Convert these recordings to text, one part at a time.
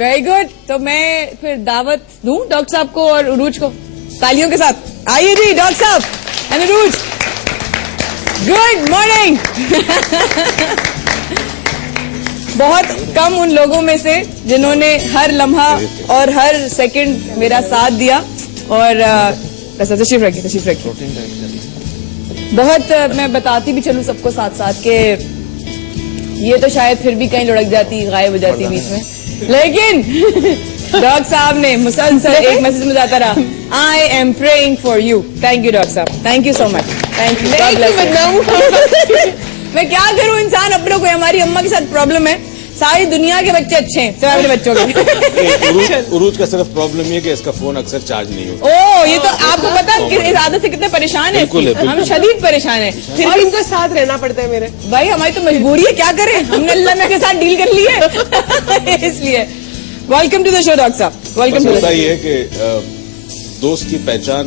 Very good. तो मैं फिर दावत दूं डॉक्टर साहब को और उरूज को तालियों के साथ. आइए जी डॉक्टर साहब एंड उरूज. Good morning. बहुत कम उन लोगों में से जिन्होंने हर लम्हा और हर सेकंड मेरा साथ दिया. और तशरीफ रखिए. बहुत मैं बताती भी चलूं सबको साथ साथ के ये तो शायद फिर भी कहीं लुढ़क जाती, गायब हो जाती बीच में, लेकिन डॉक्टर साहब ने मुसलसल एक मैसेज में जाता रहा, I am praying for you. Thank you doctor साहब, thank you so much. Thank you. मैं क्या करूं, इंसान अपनों को. हमारी अम्मा के साथ प्रॉब्लम है, सारी दुनिया के बच्चे अच्छे हैं सिवाय अपने बच्चों के. उरूज का सिर्फ प्रॉब्लम ये कि इसका फोन अक्सर चार्ज नहीं होता. ओह, ये तो आपको पता है इस आदत से कितने परेशान है. हम शदीद परेशान है. फिर भी इनका साथ रहना पड़ता है मेरे भाई. हमारी तो मजबूरी है, क्या करें. हमने अल्लाह के साथ डील कर ली है. इसलिए welcome to the show doctor साहब. Welcome to the show. है कि दोस्त की पहचान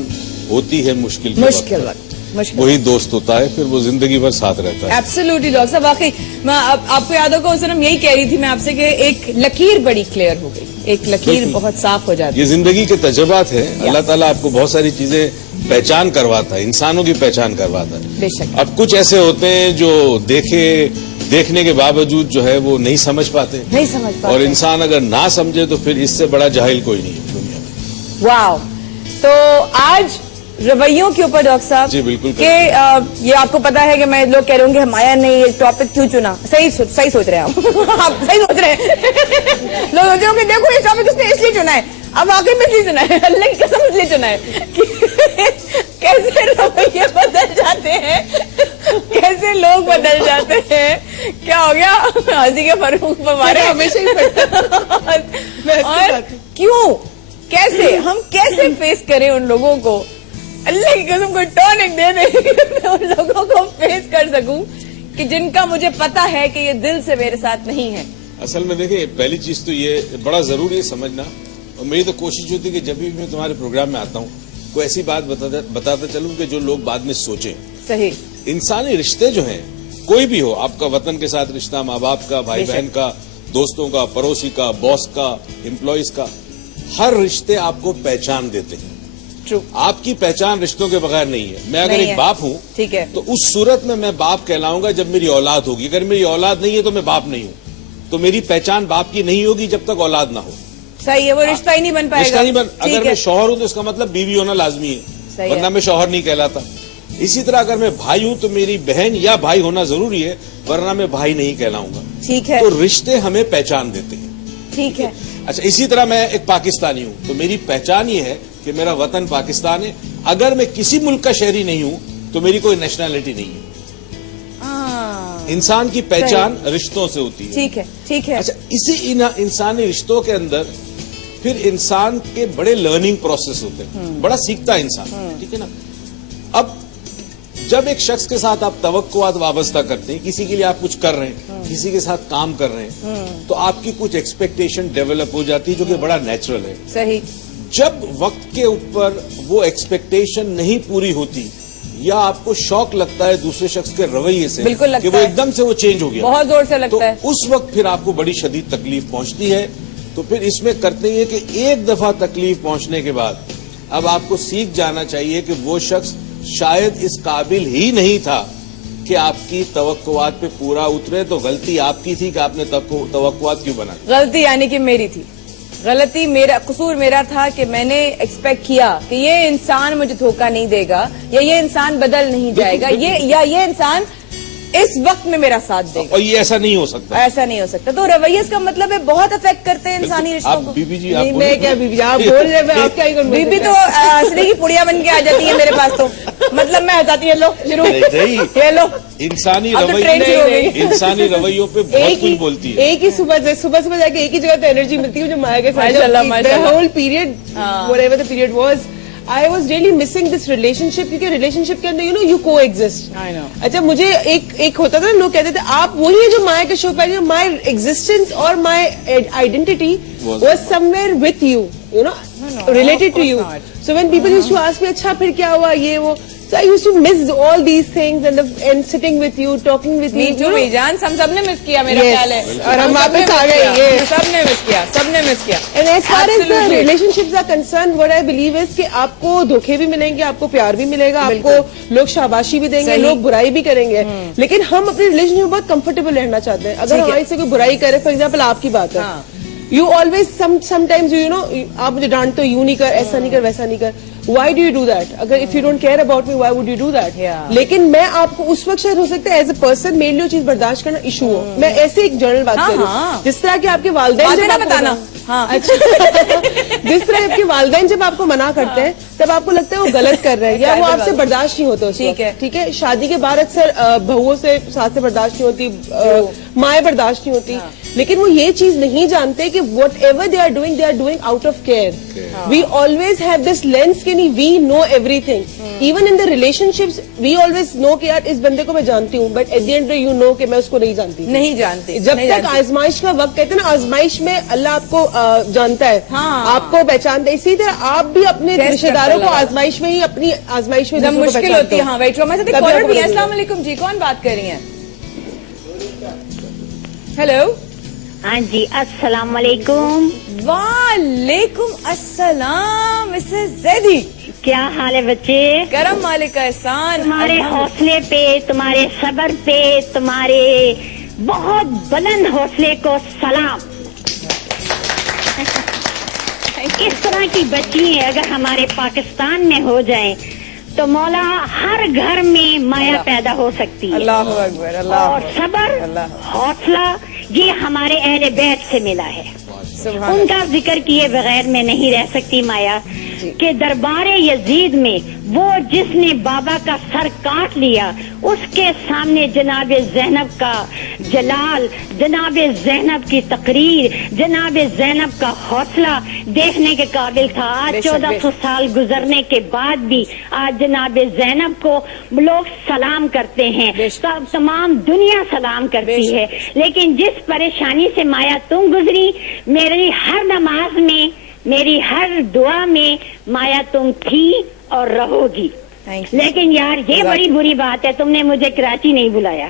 होती है मुश्किल वक्त. वही दोस्त होता है, फिर वो जिंदगी भर साथ रहता है. एब्सोल्युटली डॉक्टर साहब. वाकई मैं आपको याद होगा उस दिन हम यही कह रही थी मैं आपसे कि एक लकीर बड़ी क्लियर हो गई, एक लकीर बहुत साफ हो जाती है. ये जिंदगी के तजुर्बात है. अल्लाह ताला आपको बहुत सारी चीजें पहचान करवाता है, इंसानों की पहचान करवाता है. बेशक. अब कुछ ऐसे होते हैं जो देखने के बावजूद जो है वो नहीं समझ पाते. और इंसान अगर ना समझे तो फिर इससे बड़ा जाहिल कोई नहीं है दुनिया में. वाह. तो आज रवैयों के ऊपर डॉक्टर साहब. जी बिल्कुल. कि ये आपको पता है कि मैं लोग कह रहे होंगे माया ने ये टॉपिक क्यों चुना. सही सोच रहे हैं आप. आप सही सोच रहे हैं. लोग सोच रहे होंगे देखो ये टॉपिक उसने इसलिए चुना है. अब वाकई में इसलिए चुना है, अल्लाह की कसम इसलिए चुना है. कैसे रवैये बदल जाते हैं, कैसे लोग बदल जाते हैं. क्या हो गया, हंसी के फरूक हमारे हमेशा ही फटता. और क्यों, कैसे हम कैसे फेस करें उन लोगों को. अल्लाह की कसम कोई टॉनिक दे दे मैं उन लोगों को फेस कर सकूं कि जिनका मुझे पता है कि ये दिल से मेरे साथ नहीं है. असल में देखिए, पहली चीज तो ये बड़ा जरूरी है समझना. और मेरी तो कोशिश होती है कि जब भी मैं तुम्हारे प्रोग्राम में आता हूँ कोई ऐसी बात बताता चलूं कि जो लोग बाद में सोचें. सही. इंसानी रिश्ते जो हैं, कोई भी हो, आपका वतन के साथ रिश्ता, माँ बाप का, भाई बहन का, दोस्तों का, पड़ोसी का, बॉस का, एम्प्लॉइज का, हर रिश्ते आपको पहचान देते हैं. ट्रू. आपकी पहचान रिश्तों के बगैर नहीं है. मैं अगर एक बाप हूँ, ठीक है, तो उस सूरत में मैं बाप कहलाऊंगा जब मेरी औलाद होगी. अगर मेरी औलाद नहीं है तो मैं बाप नहीं हूँ. तो मेरी पहचान बाप की नहीं होगी जब तक औलाद ना हो. सही है. वो रिश्ता ही नहीं बन पाएगा. रिश्ता नहीं बन. अगर मैं शौहर हूँ तो इसका मतलब बीवी होना लाजमी है, वरना मैं शौहर नहीं कहलाता. इसी तरह अगर मैं भाई हूँ तो मेरी बहन या भाई होना जरूरी है, वरना मैं भाई नहीं कहलाऊंगा. ठीक है. तो रिश्ते हमें पहचान देते हैं. ठीक है. अच्छा, इसी तरह मैं एक पाकिस्तानी हूँ तो मेरी पहचान ये है कि मेरा वतन पाकिस्तान है. अगर मैं किसी मुल्क का शहरी नहीं हूँ तो मेरी कोई नेशनैलिटी नहीं है. इंसान की पहचान रिश्तों से होती है. ठीक है. ठीक है. अच्छा, इसी इंसानी रिश्तों के अंदर फिर इंसान के बड़े लर्निंग प्रोसेस होते हैं. बड़ा सीखता है इंसान. ठीक है ना. अब जब एक शख्स के साथ आप तवक्कुआत वाबस्ता करते हैं, किसी के लिए आप कुछ कर रहे हैं, किसी के साथ काम कर रहे हैं, तो आपकी कुछ एक्सपेक्टेशन डेवलप हो जाती है जो कि बड़ा नेचुरल है. सही. जब वक्त के ऊपर वो एक्सपेक्टेशन नहीं पूरी होती या आपको शौक लगता है दूसरे शख्स के रवैये से, बिल्कुल लगता कि वो एकदम से वो चेंज हो गया, बहुत जोर से लगता है, तो उस वक्त फिर आपको बड़ी शदीद तकलीफ पहुंचती है. तो फिर इसमें करते हैं कि एक दफा तकलीफ पहुंचने के बाद अब आपको सीख जाना चाहिए कि वो शख्स शायद इस काबिल ही नहीं था कि आपकी तवक्कुआत पे पूरा उतरे. तो गलती आपकी थी कि आपने तवक्कुआत क्यों बना. गलती यानी कि मेरी थी. गलती मेरा, कसूर मेरा था कि मैंने एक्सपेक्ट किया कि ये इंसान मुझे धोखा नहीं देगा, या ये इंसान बदल नहीं जाएगा, ये इंसान इस वक्त में मेरा साथ देगा. और ये ऐसा नहीं हो सकता. ऐसा नहीं हो सकता. तो रवैये इसका मतलब है बहुत अफेक्ट करते हैं इंसानी रिश्तों को. बीबी जी, नहीं, मैं क्या बीबी जी, आप बोल रहे हैं, आप क्या ही करूं. बीबी तो हंसने की पुड़िया बन के आ जाती है मेरे पास. तो मतलब मैं हंसाती है. लो शुरू. ये लो इंसानी रवैयों पे बहुत कुछ बोलती है. एक ही सुबह जाके एक ही जगह तो एनर्जी मिलती है जो माया के साथ. Whole period, whatever the period was, I was really missing this relationship, क्योंकि रिलेशनशिप के अंदर you coexist. I know. अच्छा, मुझे एक होता था, लोग कहते थे आप वही है जो माया के शो पे, my existence or my identity was somewhere with you, related to you. So when people used to ask me, अच्छा फिर क्या हुआ ये वो, So I used to miss all these things and sitting with you, talking with you. Me too, जान सब ने miss किया मेरा ख्याल है. और हम वापस आ गए. Yes. सबने मिस किया. And as far as the relationships are concerned, what I believe is कि आपको धोखे भी मिलेंगे, आपको प्यार भी मिलेगा, आपको लोग शाबाशी भी देंगे, लोग बुराई भी करेंगे. लेकिन हम अपने रिलेशनशिप में बहुत कंफर्टेबल रहना चाहते हैं. अगर हमारी से कोई बुराई करे, फॉर एग्जाम्पल आपकी बात है, you always sometimes you know आप मुझे डांटते हो, यूं नहीं कर, ऐसा नहीं कर, वैसा नहीं कर. Why do you do that? अगर if you don't care about me, why would you do that? लेकिन मैं आपको उस वक्त शायद हो सकता है एज ए पर्सन मेरे लिए चीज बर्दाश्त करना इशू हो. मैं ऐसे एक जनरल बात कर रही हूँ, जिस तरह के आपके वालिदैन जब बताना, अच्छा, जिस तरह आपके वालिदैन जब आपको मना करते हैं तब आपको लगता है वो गलत कर रहे हैं या वो आपसे बर्दाश्त नहीं होता. ठीक है. शादी के बाद अक्सर बहुओं से सास से बर्दाश्त नहीं होती, माएँ बर्दाश्त नहीं होती, लेकिन वो ये चीज नहीं जानते कि whatever they are doing out of care. We always have this lens कि we know everything. Even in the relationships we always know कि यार इस बंदे को मैं जानती हूँ, but at the end you know कि मैं उसको नहीं जानती. जब तक आजमाइश का वक्त, कहते हैं ना, आजमाइश में अल्लाह आपको जानता है, आपको पहचानता है. इसी तरह आप भी अपने रिश्तेदारों को आजमाइश में ही, अपनी आजमाइश में जब मुश्किल होती है. हाँ वेट, हमारे साथ कॉलर भी है. अस्सलाम वालेकुम जी, कौन बात कर रही हैं? हेलो. हाँ जी, अस्सलाम वालेकुम. वालेकुम अस्सलाम मिसेस जैदी. क्या हाल है बच्चे? करम मालिक का एहसान. तुम्हारे हौसले पे, तुम्हारे सब्र पे, तुम्हारे बहुत बुलंद हौसले को सलाम. इस तरह की बच्ची अगर हमारे पाकिस्तान में हो जाए तो मौला हर घर में माया पैदा हो सकती है. अल्लाह अकबर. अल्लाह. और सब्र, हौसला, ये हमारे अहले बैत से मिला है. उनका जिक्र किए बगैर मैं नहीं रह सकती माया कि दरबारे यजीद में वो जिसने बाबा का सर काट लिया, उसके सामने जनाबे ज़ैनब का जलाल, जनाबे ज़ैनब की तकरीर, जनाबे ज़ैनब का हौसला देखने के काबिल था. आज 1400 साल गुजरने के बाद भी आज जनाबे ज़ैनब को लोग सलाम करते हैं, तमाम दुनिया सलाम करती है. लेकिन जिस परेशानी से माया तुम गुजरी, मेरी हर नमाज में, मेरी हर दुआ में माया तुम थी और रहोगी. लेकिन यार ये बड़ी बुरी बात है, तुमने मुझे कराची नहीं बुलाया.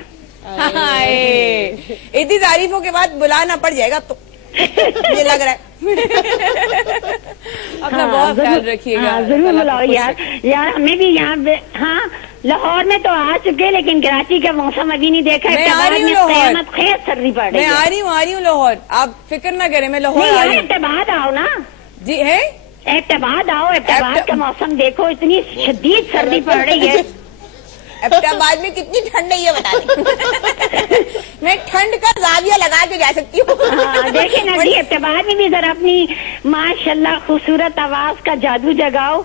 इतनी तारीफों के बाद बुलाना पड़ जाएगा तो ये लग रहा है. अपना बहुत ख्याल रखिएगा. जरूर बुलाओ यार. हमें भी यहाँ, हाँ लाहौर में तो आ चुके, लेकिन कराची का मौसम अभी नहीं देखा. मैं आ रही हूँ लाहौर. खेत सर्दी पड़ रही है. मैं आ रही हूँ लाहौर. आप फिक्र ना करें, मैं लाहौर आ रही हूँ. एतबाद आओ ना जी. है एतबाद आओ. एतबाद का मौसम देखो, इतनी शदीद सर्दी पड़ रही है. एबटाबाद में कितनी ठंड है ये बता दें. मैं ठंड का जाविया लगा के जा सकती हूँ. देखिए ना जी, एबटाबाद में भी जरा अपनी माशाल्लाह खूबसूरत आवाज का जादू जगाओ.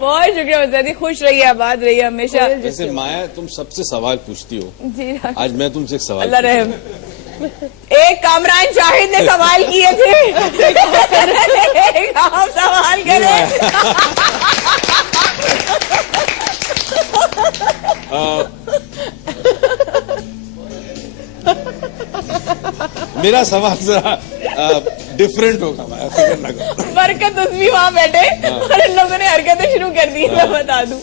बहुत शुक्रिया ज़्यादा. खुश रहिए, आबाद रहिए हमेशा. जैसे माया तुम सबसे सवाल पूछती हो जी, आज मैं तुमसे एक सवाल. अल्लाह रहम. एक कामरान शाहिद ने सवाल किए थे. एक आप सवाल करें. मेरा सवाल जरा डिफरेंट होगा, मैं फिक्र न करो. बरकत उसमें वहां बैठे और इन लोगों ने हरकतें शुरू कर दी. मैं बता दूं,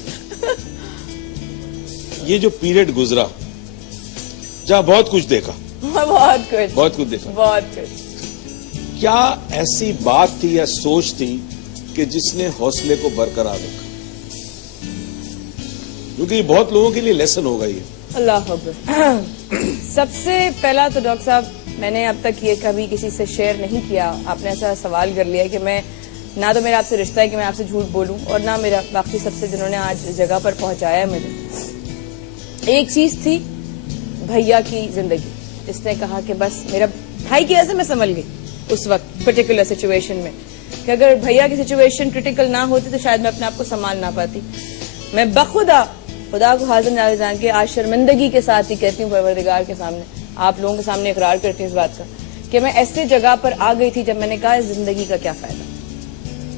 ये जो पीरियड गुजरा जहाँ बहुत कुछ देखा, बहुत कुछ देखा, क्या ऐसी बात थी या सोच थी कि जिसने हौसले को बरकरार रखा? क्योंकि ये बहुत लोगों के लिए लेसन होगा ये. अल्लाह अकबर. सबसे पहला तो डॉक्टर साहब, मैंने अब तक ये कभी किसी से शेयर नहीं किया. आपने ऐसा सवाल कर लिया कि मैं, ना तो मेरा आपसे रिश्ता है कि मैं आपसे झूठ बोलूं, और ना मेरा बाकी सबसे जिन्होंने आज जगह पर पहुंचाया है मुझे. एक चीज थी भैया की जिंदगी. इसने कहा कि बस मेरा भाई की वजह से मैं संभल गई उस वक्त पर्टिकुलर सिचुएशन में, कि अगर भैया की सिचुएशन क्रिटिकल ना होती तो शायद मैं अपने आप को संभाल ना पाती. मैं बखुदा खुदा को हाजिर नाज़िर जान के आज शर्मिंदगी के साथ ही कहती हूँ परवरदिगार के सामने, आप लोगों के सामने इकरार करती हूँ इस बात का कि मैं ऐसे जगह पर आ गई थी जब मैंने कहा जिंदगी का क्या फायदा.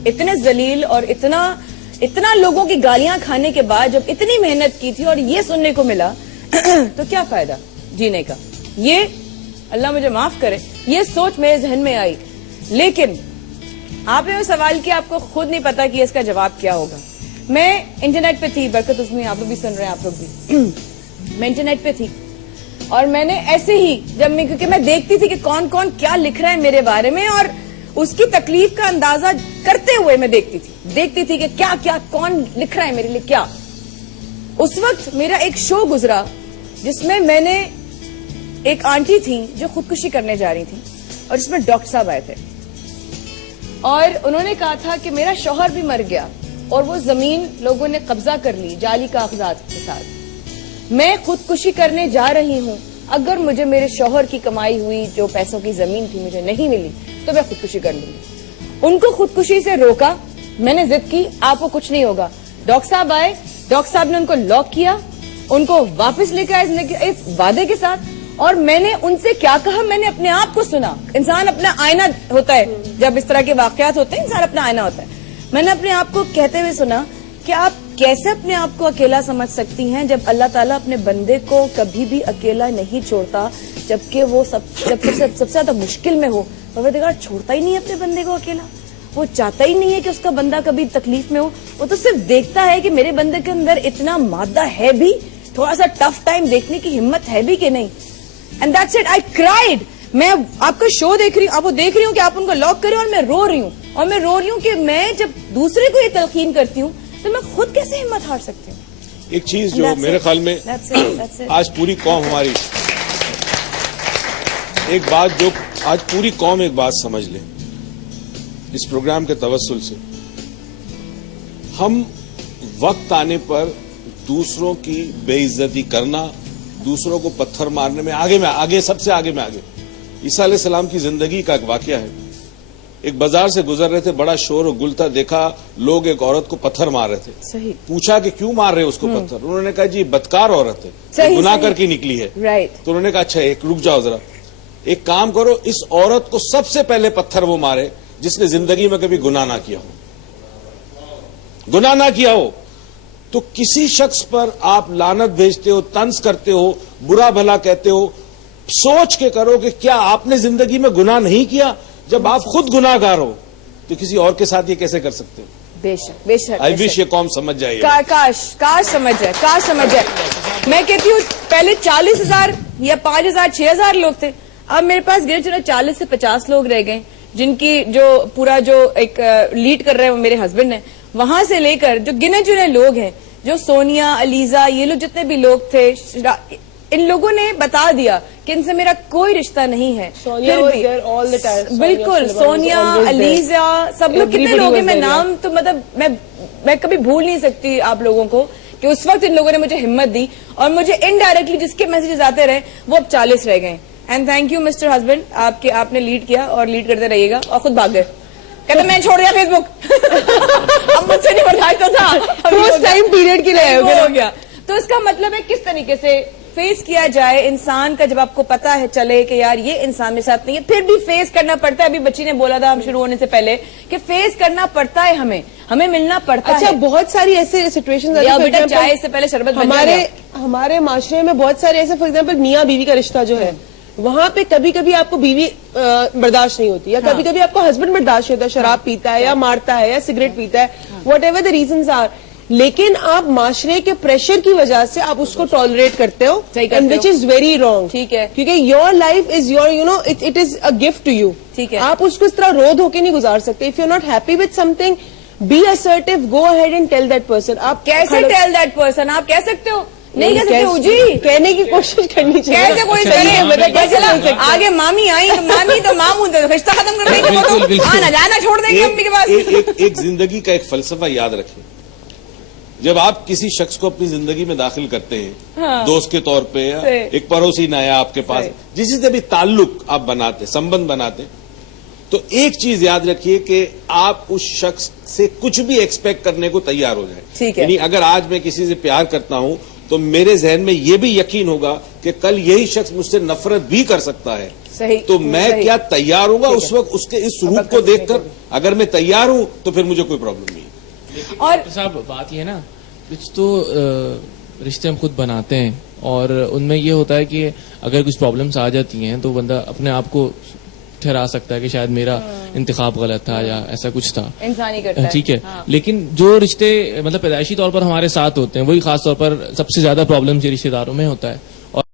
इतने जलील और इतना लोगों की गालियां खाने के बाद जब इतनी मेहनत की थी और ये सुनने को मिला तो क्या फायदा जीने का. ये अल्लाह मुझे माफ करे, ये सोच मेरे जहन में आई. लेकिन आपने वो सवाल किया, आपको खुद नहीं पता कि इसका जवाब क्या होगा. میں انٹرنیٹ پہ تھی، برکت اس میں آپ لوگ بھی سن رہے ہیں، آپ لوگ بھی میں انٹرنیٹ پہ تھی اور میں نے ایسے ہی جب میں، کیونکہ میں دیکھتی تھی کہ کون کون کیا لکھ رہا ہے میرے بارے میں اور اس کی تکلیف کا اندازہ کرتے ہوئے میں دیکھتی تھی کہ کیا کیا کون لکھ رہا ہے میرے لیے کیا. اس وقت میرا ایک شو گزرا جس میں نے ایک آنٹی تھی جو خودکشی کرنے جا رہی تھی اور جس میں ڈاکٹر صاحب آئے تھے اور انہوں نے کہا تھا کہ میرا شوہر بھی مر گیا اور وہ زمین لوگوں نے قبضہ کر لی جعلی کاغذات کے ساتھ. میں خودکشی کرنے جا رہی ہوں، اگر مجھے میرے شوہر کی کمائی ہوئی جو پیسوں کی زمین تھی مجھے نہیں ملی تو میں خودکشی کر لوں گی. ان کو خودکشی سے روکا، میں نے ضد کی آپ کو کچھ نہیں ہوگا. ڈاکٹر صاحب آئے، ڈاکٹر صاحب نے ان کو لاک کیا، ان کو واپس لے کے آئے زندگی ایک وعدے کے ساتھ. اور میں نے ان سے کیا کہا، میں نے اپنے آپ کو سنا. انسان اپنا آئینہ ہوتا ہے، جب اس طرح کے واقعات ہوتے ہیں انسان اپنا آئینہ ہوتا ہے. میں نے اپنے آپ کو کہتے ہوئے سنا کہ آپ کیسے اپنے آپ کو اکیلا سمجھ سکتی ہیں جب اللہ تعالیٰ اپنے بندے کو کبھی بھی اکیلا نہیں چھوڑتا، جبکہ وہ سب سے زیادہ مشکل میں ہو. پروردگار چھوڑتا ہی نہیں ہے اپنے بندے کو اکیلا، وہ چاہتا ہی نہیں ہے کہ اس کا بندہ کبھی تکلیف میں ہو. وہ تو صرف دیکھتا ہے کہ میرے بندے کے اندر اتنا مادہ ہے بھی، تھوڑا سا ٹف ٹائم دیکھنے کی ہمت ہے بھی کہ نہیں. And that's it. I cried. میں آپ کا شو دیکھ رہی ہوں، آپ کو دیکھ رہی ہوں کہ آپ ان کو لاک کریں اور میں رو رہی ہوں. اور میں رو رہی ہوں کہ میں جب دوسرے کو یہ تلقین کرتی ہوں تو میں خود کیسے ہمت ہار سکتی ہوں. ایک چیز جو میرے خیال میں آج پوری قوم ہماری ایک بات، جو آج پوری قوم ایک بات سمجھ لے اس پروگرام کے توسل سے، ہم وقت آنے پر دوسروں کی بے عزتی کرنا، دوسروں کو پتھر مارنے میں آگے سب سے آگے میں آگے. عیسیٰ علیہ السلام کی زندگی کا ایک واقعہ ہے. ایک بازار سے گزر رہے تھے، بڑا شور و گل تھا، دیکھا لوگ ایک عورت کو پتھر مار رہے تھے. صحیح. پوچھا کہ کیوں مار رہے اس کو پتھر؟ انہوں نے کہا جی بدکار عورت ہے، گناہ کر کے نکلی ہے. تو انہوں نے کہا اچھا ایک رک جاؤ ذرا، ایک کام کرو، اس عورت کو سب سے پہلے پتھر وہ مارے جس نے زندگی میں کبھی گناہ نہ کیا ہو. تو کسی شخص پر آپ لعنت بھیجتے ہو، طنز کرتے ہو، برا بھلا کہتے ہو، سوچ کے کرو کہ کیا آپ نے زندگی میں گناہ نہیں کیا؟ جب آپ خود گناہ گار ہو تو کسی اور کے ساتھ یہ کیسے کر سکتے ہو؟ بے شک بے شک. آئی وش یہ قوم سمجھ جائے. کاش سمجھ جائے. میں کہتی ہوں پہلے 40,000 یا 5,000 6,000 لوگ تھے، اب میرے پاس گرے چلا 40 سے 50 لوگ رہ گئے، جن کی جو پورا جو ایک لیڈ کر رہے ہیں وہ میرے ہسبینڈ ہیں. وہاں سے لے کر جو گنے چنے لوگ ہیں، جو سونیا، علیزہ، یہ لوگ جتنے بھی لوگ تھے، ان لوگوں نے بتا دیا کہ ان سے میرا کوئی رشتہ نہیں ہے. بالکل سونیا، علیزہ، سب لوگ کتنے لوگ ہیں، میں نام تو مطلب میں کبھی بھول نہیں سکتی آپ لوگوں کو کہ اس وقت ان لوگوں نے مجھے ہمت دی اور مجھے انڈائریکٹلی جس کے میسجز آتے رہے وہ اب 40 رہ گئے. And thank you mister husband, آپ نے لیڈ کیا اور لیڈ کرتے رہیے گا. اور خود بھاگ گئے، کہتے میں چھوڑ دیا فیس بک، اب مجھ سے نہیں برداشت ہوتا، ٹائم پیریڈ کے لیے ہو گیا. تو اس کا مطلب ہے کس طریقے سے فیس کیا جائے انسان کا، جب آپ کو پتا ہے چلے کہ یار یہ انسان میرے ساتھ نہیں ہے، پھر بھی فیس کرنا پڑتا ہے. ابھی بچی نے بولا تھا ہم شروع ہونے سے پہلے کہ فیس کرنا پڑتا ہے، ہمیں ملنا پڑتا ہے. اچھا بہت ساری ایسے سچویشن چائے سے پہلے شربت ہمارے معاشرے میں بہت سارے ایسے، فار ایگزامپل میاں بیوی کا رشتہ جو ہے، وہاں پہ کبھی کبھی آپ کو بیوی برداشت نہیں ہوتی، یا کبھی کبھی آپ کو ہسبینڈ برداشت نہیں ہوتا، شراب پیتا ہے یا مارتا ہے یا سگریٹ پیتا ہے، whatever the reasons are, لیکن آپ معاشرے کے پریشر کی وجہ سے آپ اس کو ٹالریٹ کرتے ہو، وچ از ویری رانگ. ٹھیک ہے، کیونکہ your life is your, you know it is a gift to you. ٹھیک ہے، آپ اس کو اس طرح رو دھو کے نہیں گزار سکتے. If you are not happy with something, be assertive, go ahead and tell that person. آپ کیسے ٹیل دیٹ پرسن؟ آپ کہہ سکتے ہو؟ نہیں کہہ سکتے جی، کہنے کی کوشش کرنی چاہیے. کیسے کوئی کرے؟ آگے مامی آئی تو ماموں رشتہ ختم کر دیں گے، آنا جانا چھوڑ دیں گے امی کے پاس. ایک زندگی کا ایک فلسفہ یاد رکھیں، جب آپ کسی شخص کو اپنی زندگی میں داخل کرتے ہیں دوست کے طور پہ، ایک پڑوسی نیا آپ کے پاس، جس سے بھی تعلق آپ بناتے، سمبند بناتے، تو ایک چیز یاد رکھیے کہ آپ اس شخص سے کچھ بھی ایکسپیکٹ کرنے کو تیار ہو جائیں. یعنی اگر آج میں کسی سے پیار کرتا ہوں تو میرے ذہن میں یہ بھی یقین ہوگا کہ کل یہی شخص مجھ سے نفرت بھی کر سکتا ہے. تو میں کیا تیار ہوں گا اس وقت اس کے اس روپ کو دیکھ کر؟ اگر میں تیار ہوں تو پھر مجھے کوئی پرابلم نہیں. اور صاحب بات یہ ہے نا، کچھ تو رشتے ہم خود بناتے ہیں اور ان میں یہ ہوتا ہے کہ اگر کچھ پرابلمس آ جاتی ہیں تو بندہ اپنے آپ کو ٹھہرا سکتا ہے کہ شاید میرا انتخاب غلط تھا یا ایسا کچھ تھا. انسان ہی کرتا ہے. ٹھیک ہے, لیکن جو رشتے مطلب پیدائشی طور پر ہمارے ساتھ ہوتے ہیں وہی خاص طور پر سب سے زیادہ پرابلم یہ رشتے داروں میں ہوتا ہے.